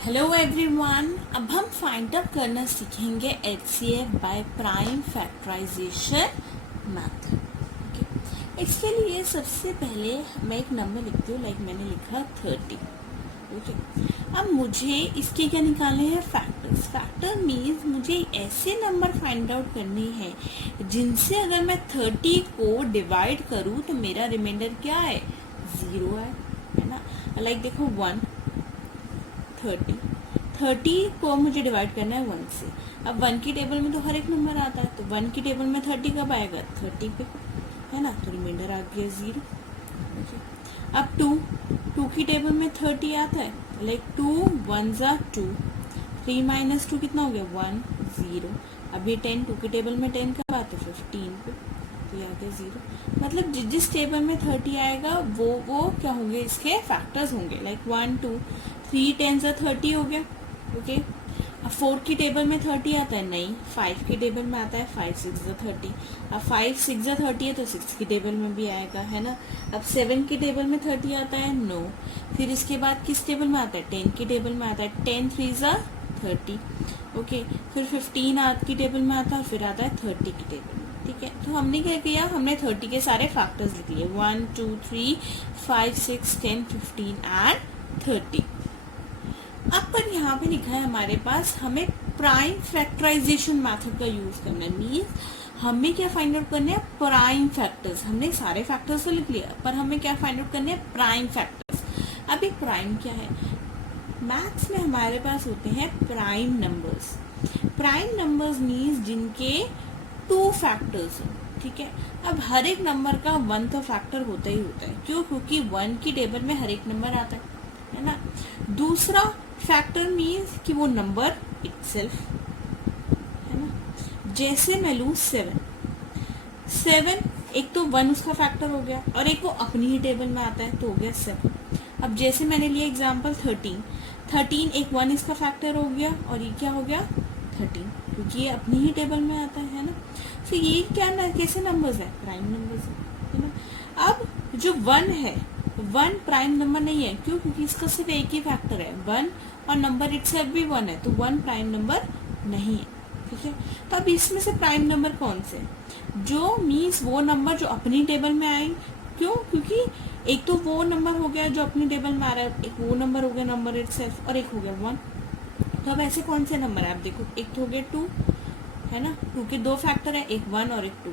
Hello everyone. अब हम find out करना सीखेंगे HCF by prime factorization method. Okay, इसके लिए सबसे पहले मैं एक नंबर लिखती हूँ, लाइक मैंने लिखा 30। ओके, अब मुझे इसके क्या निकालने हैं? फैक्टर्स। फैक्टर मीन्स मुझे ऐसे नंबर फाइंड आउट करने हैं जिनसे अगर मैं 30 को डिवाइड करूँ तो मेरा रिमाइंडर क्या है? 0 है ना। लाइक देखो 1, 30 30 को मुझे डिवाइड करना है 1 से। अब 1 की टेबल में तो हर एक नंबर आता है, तो 1 की टेबल में 30 कब आएगा? 30 पे, है ना। तो रिमाइंडर आ गया 0। अब 2 की टेबल में 30 आता है, लाइक 2 1 जा 2, 3 माइनस 2 कितना हो गया? 1 0। अब ये 10 2 की टेबल में 10 कब आता है? 15 पे, तो ये आ गया 0। मतलब जिस टेबल में 30 आएगा वो क्या होंगे? इसके फैक्टर्स होंगे। लाइक 1 2 3 10 जा 30 हो गया। ओके, अब 4 की टेबल में 30 आता है? नहीं। 5 की टेबल में आता है 5 6 जा 30। अब 5 6 जा 30 है तो 6 की टेबल में भी आएगा, है ना। अब 7 की टेबल में 30 आता है? नो। फिर इसके बाद किस टेबल में आता है? 10 की टेबल में आता है। 10 3 जा 30। ओके, फिर 15 8 की टेबल में आता है, फिर आता है 30 की टेबल में। ठीक है, तो हमने क्या किया? हमने 30 के सारे फैक्टर्स लिख लिए, 1 2 3 5 6 10 15 एंड 30। अब पर यहाँ पे लिखा है हमारे पास हमें प्राइम फैक्टराइजेशन मेथड का यूज करना है। मीन्स हमें क्या फाइंड आउट करने हैं? Prime factors. हमने सारे फैक्टर्स तो लिख लिया, पर हमें क्या फाइंड आउट करने हैं? Prime factors. अब एक प्राइम क्या है? मैथ्स में हमारे पास होते हैं prime numbers. Prime numbers means जिनके 2 फैक्टर्स हो। ठीक है, अब हर एक नंबर का 1 तो फैक्टर होता ही होता है। क्यों? क्योंकि 1 की टेबल में हर एक नंबर आता है ना। दूसरा फैक्टर मीन्स कि वो नंबर इटसेल्फ, है ना। जैसे मैं लू 7, एक तो 1 उसका फैक्टर हो गया और एक वो अपनी ही टेबल में आता है, तो हो गया 7। अब जैसे मैंने लिया एग्जांपल 13, एक 1 इसका फैक्टर हो गया और ये क्या हो गया? 13, क्योंकि ये अपनी ही टेबल में आता है ना। तो ये क्या कैसे नंबर्स है? प्राइम नंबर्स है ना। अब जो 1 है, 1 प्राइम नंबर नहीं है। क्यों? क्योंकि इसका सिर्फ एक ही फैक्टर है 1 और नंबर इटसेल्फ भी 1 है, तो 1 प्राइम नंबर नहीं है। ठीक है, तो अब इसमें से प्राइम नंबर कौन से? जो मीन्स वो नंबर जो अपनी टेबल में आए। क्यों? क्योंकि एक तो वो नंबर हो गया जो अपनी टेबल में आ रहा है, एक वो नंबर हो गया नंबर इटसेल्फ, और एक हो गया 1। तो अब ऐसे कौन से नंबर है? आप देखो, एक तो हो गया 2, है ना। 2 के 2 फैक्टर है, एक 1 और एक 2।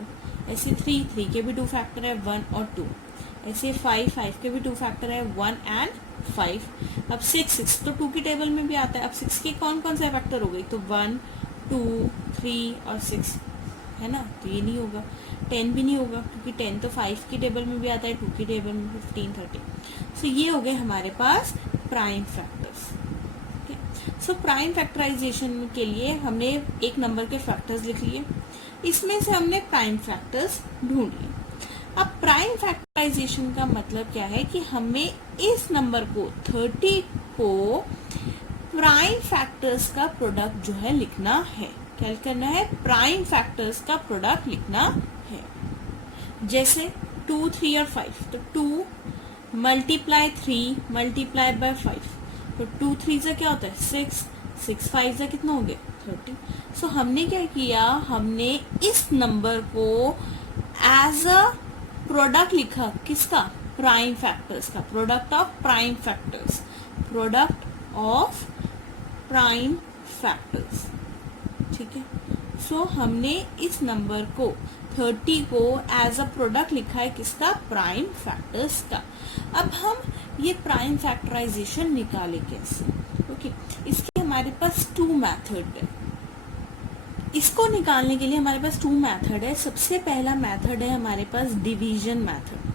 ऐसे 3 के भी 2 फैक्टर है, 1 और 2। ऐसे 5 के भी 2 फैक्टर है, 1 एंड 5। अब 6 तो 2 की टेबल में भी आता है। अब 6 के कौन कौन से फैक्टर हो गए? तो 1 2 3 और 6, है ना। तो ये नहीं होगा। 10 भी नहीं होगा, क्योंकि 10 तो 5 की टेबल में भी आता है, 2 की टेबल में 15 30। सो ये हो गए हमारे पास prime factors. So prime factorization के लिए हमने एक नंबर के फैक्टर्स लिख लिए, इसमें से हमने प्राइम फैक्टर्स ढूंढ लिए। अब प्राइम फैक्टराइजेशन का मतलब क्या है? कि हमें इस नंबर को 30 को प्राइम फैक्टर्स का प्रोडक्ट जो है लिखना है। क्या करना है? प्राइम फैक्टर्स का प्रोडक्ट लिखना है। जैसे 2 3 और 5, तो 2 मल्टीप्लाई 3 मल्टीप्लाई बाय 5, तो 2 3 से क्या होता है? 6 6 5 से कितना हो गया? 30। सो हमने क्या किया? हमने इस नंबर को एज अ प्रोडक्ट लिखा। किसका? प्राइम फैक्टर्स का। Product of prime factors, product of prime factors. ठीक है, सो हमने इस नंबर को 30 को एज अ प्रोडक्ट लिखा है। किसका? प्राइम फैक्टर्स का। अब हम ये प्राइम फैक्टराइजेशन निकाले कैसे? ओके, इसके हमारे पास 2 मेथड है। इसको निकालने के लिए हमारे पास 2 मेथड है। सबसे पहला मेथड है हमारे पास डिवीजन मेथड।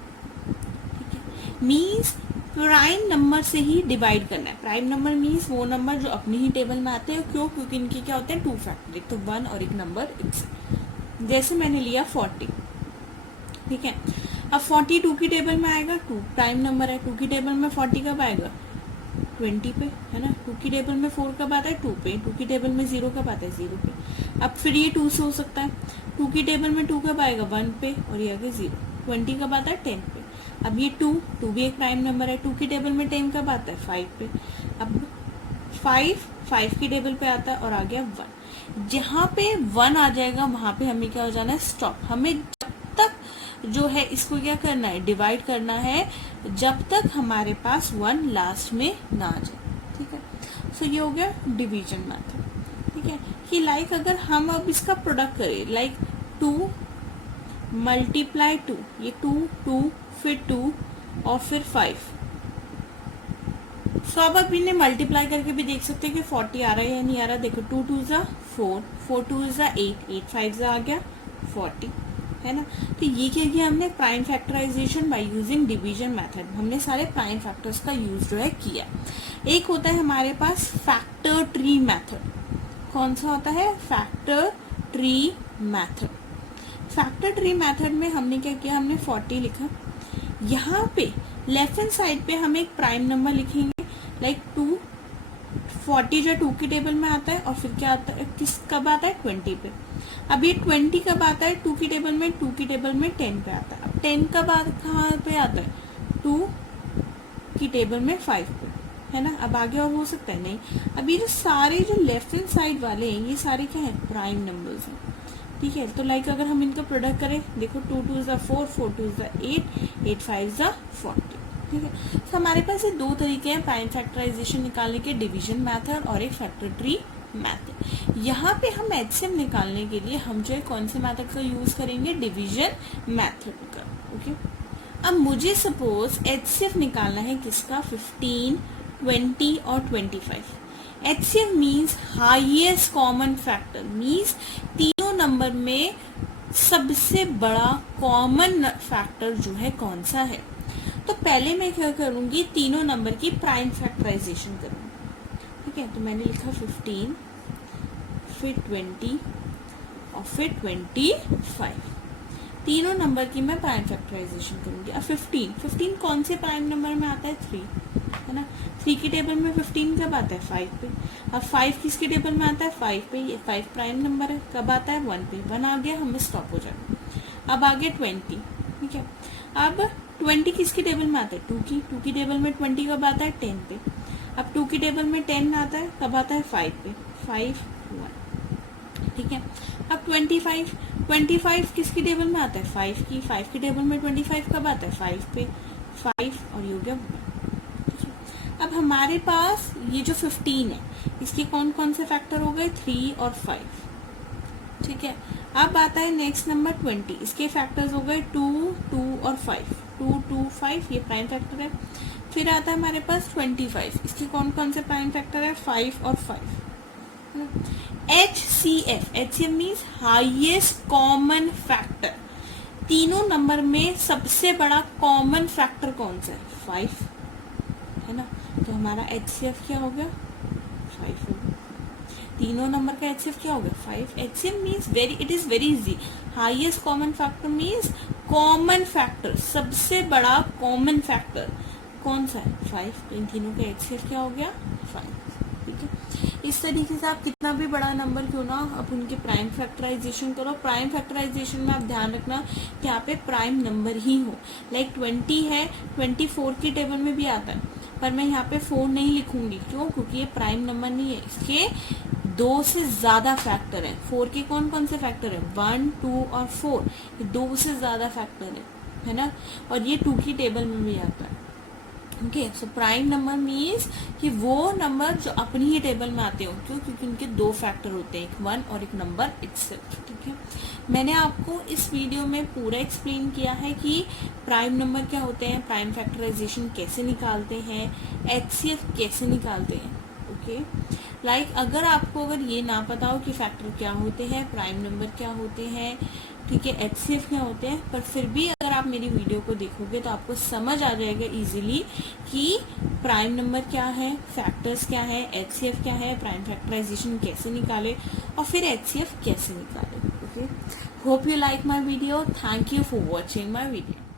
ठीक है, मीन्स प्राइम नंबर से ही डिवाइड करना है। प्राइम नंबर मीन्स वो नंबर जो अपनी ही टेबल में आते हैं। क्यों? क्योंकि इनके क्या होते हैं? 2 फैक्टर, एक तो 1 और एक नंबर इट्स। जैसे मैंने लिया 40, ठीक है। अब 42 की टेबल में आएगा, 2 प्राइम नंबर है। 2 की टेबल में 40 कब आएगा? 20 पे, है ना। 2 की टेबल में 4 कब आता है? 2 पे। 2 की टेबल में 0 कब आता है? 0 पे। अब फिर ये 2 से हो सकता है। 2 की टेबल में 2 कब आएगा? 1 पे, और ये आगे 0। 20 कब आता है? 10 पे। अब ये 2 भी एक प्राइम नंबर है। 2 की टेबल में 10 कब आता है? 5 पे। अब 5 की टेबल पे आता है और आ गया 1। जहां पे 1 आ जाएगा वहां पे हमें क्या हो जाना है, स्टॉप। हमें जब तक जो है इसको क्या करना है, डिवाइड करना है, जब तक हमारे पास 1 लास्ट में ना आ जाए। ठीक है, सो ये हो गया डिवीजन मेथड। ठीक है, कि लाइक अगर हम अब इसका प्रोडक्ट करें, लाइक 2 मल्टीप्लाई 2, ये 2 फिर 2 और फिर 5। सो अब आप इन्हें मल्टीप्लाई करके भी देख सकते हैं कि 40 आ रहा है या नहीं आ रहा। देखो 2 2 जा 4, 4 2 जा 8, 8 5 जा आ गया 40, है ना। तो ये क्या किया हमने, prime factorization by using division method. हमने सारे प्राइम फैक्टर्स का यूज जो है किया। एक होता है हमारे पास फैक्टर ट्री मेथड। कौन सा होता है, factor tree method. Factor tree method में हमने क्या किया, हमने 40 लिखा। यहाँ पे लेफ्ट हैंड साइड पे हम एक प्राइम नंबर लिखेंगे, लाइक 2। 40 जो 2 की टेबल में आता है और फिर क्या आता है, किस कब आता है, 20 पे। अब ये 20 कब आता है, 2 की टेबल में, 2 की टेबल में 10 पे आता है। अब 10 कब कहाँ पे आता है, 2 की टेबल में 5 पे, है ना। अब आगे और हो सकता है नहीं। अब ये जो सारे जो लेफ्ट हैंड साइड वाले हैं ये सारे क्या है, प्राइम नंबर्स हैं। ठीक है, तो लाइक अगर हम इनका प्रोडक्ट करें, देखो 2 2 जा 4, 4 2 जा 8, 8 5 जा 40। ठीक है, तो हमारे पास ये दो तरीके हैं प्राइम फैक्टराइजेशन निकालने के, डिवीजन मेथड और एक फैक्टर ट्री मेथड। यहाँ पे हम एचसीएफ निकालने के लिए हम जो है कौन से मेथड का यूज करेंगे, डिवीजन मेथड का। ओके, अब मुझे सपोज एचसीएफ निकालना है किसका, 15, 20 और 25। HCF means highest common factor, means तीनों नंबर में सबसे बड़ा कॉमन फैक्टर जो है कौन सा है। तो पहले मैं क्या करूंगी, तीनों नंबर की प्राइम फैक्टराइजेशन करूंगी। ठीक है, तो मैंने लिखा 15, फिर 20 और फिर 25। तीनों नंबर की मैं प्राइम फैक्टराइजेशन करूंगी। अब 15 कौन से प्राइम नंबर में आता है, 3, है ना। 3 की टेबल में 15 कब आता है, 5 पे। अब 5 किसकी टेबल में आता है, 5 पे। ये 5 प्राइम नंबर है, कब आता है, 1 पे। 1 आ गया, हमें स्टॉप हो जाएगा। अब आ गया 20। ठीक है, अब 20 किसकी टेबल में आता है, 2 की टेबल में 20 कब आता है, 10 पे। अब 2 की टेबल में 10 आता है, कब आता है, 5 पे। 5 1। ठीक है, अब 25 किसकी टेबल में आता है, 5 की टेबल में 25 कब आता है, 5 पे। 5 और ये हो गया 1। अब हमारे पास ये जो 15 है इसके कौन कौन से फैक्टर हो गए, 3 और 5। ठीक है, अब आता है नेक्स्ट नंबर 20, इसके फैक्टर्स हो गए 2 2 और 5। 2 2 5 ये प्राइम फैक्टर है। फिर आता है हमारे पास 25, इसके कौन कौन से प्राइम फैक्टर है, 5 और 5। HCF means highest common factor. तीनों नंबर में सबसे बड़ा कॉमन फैक्टर कौन सा है, 5, है ना। तो हमारा HCF क्या हो गया, 5 हो गया। तीनों नंबर का HCF क्या हो गया, 5। HCF means it is very easy. Highest common factor means common factor, सबसे बड़ा कॉमन फैक्टर कौन सा है, 5। तो इन तीनों का HCF क्या हो गया, 5। ठीक है, इस तरीके से आप कितना भी बड़ा नंबर क्यों ना आप उनके प्राइम फैक्टराइजेशन करो। प्राइम फैक्टराइजेशन में आप ध्यान रखना कि यहाँ पे प्राइम नंबर ही हो। लाइक 20 है, 24 की टेबल में भी आता है, पर मैं यहाँ पे 4 नहीं लिखूंगी, क्यों, क्योंकि ये प्राइम नंबर नहीं है। इसके 2 से ज्यादा फैक्टर है। 4 के कौन कौन से फैक्टर है, 1 2 और 4, ये 2 से ज्यादा फैक्टर है ना। और ये 2 की टेबल में भी आता है। Okay, so prime number means कि वो नंबर जो अपनी ही टेबल में आते हो, क्यों, क्योंकि उनके 2 फैक्टर होते हैं, एक 1 और एक नंबर इटसेल्फ। ठीक है, मैंने आपको इस वीडियो में पूरा एक्सप्लेन किया है कि प्राइम नंबर क्या होते हैं, प्राइम फैक्टराइजेशन कैसे निकालते हैं, HCF कैसे निकालते हैं। ओके, लाइक अगर ये ना पता हो कि फैक्टर क्या होते हैं, प्राइम नंबर क्या होते हैं, ठीक है, HCF क्या होते हैं, पर फिर भी अगर आप मेरी वीडियो को देखोगे तो आपको समझ आ जाएगा इजीली कि प्राइम नंबर क्या है, फैक्टर्स क्या है, HCF क्या है, प्राइम फैक्टराइजेशन कैसे निकाले और फिर HCF कैसे निकाले। Okay, hope you like my video. Thank you for watching my video.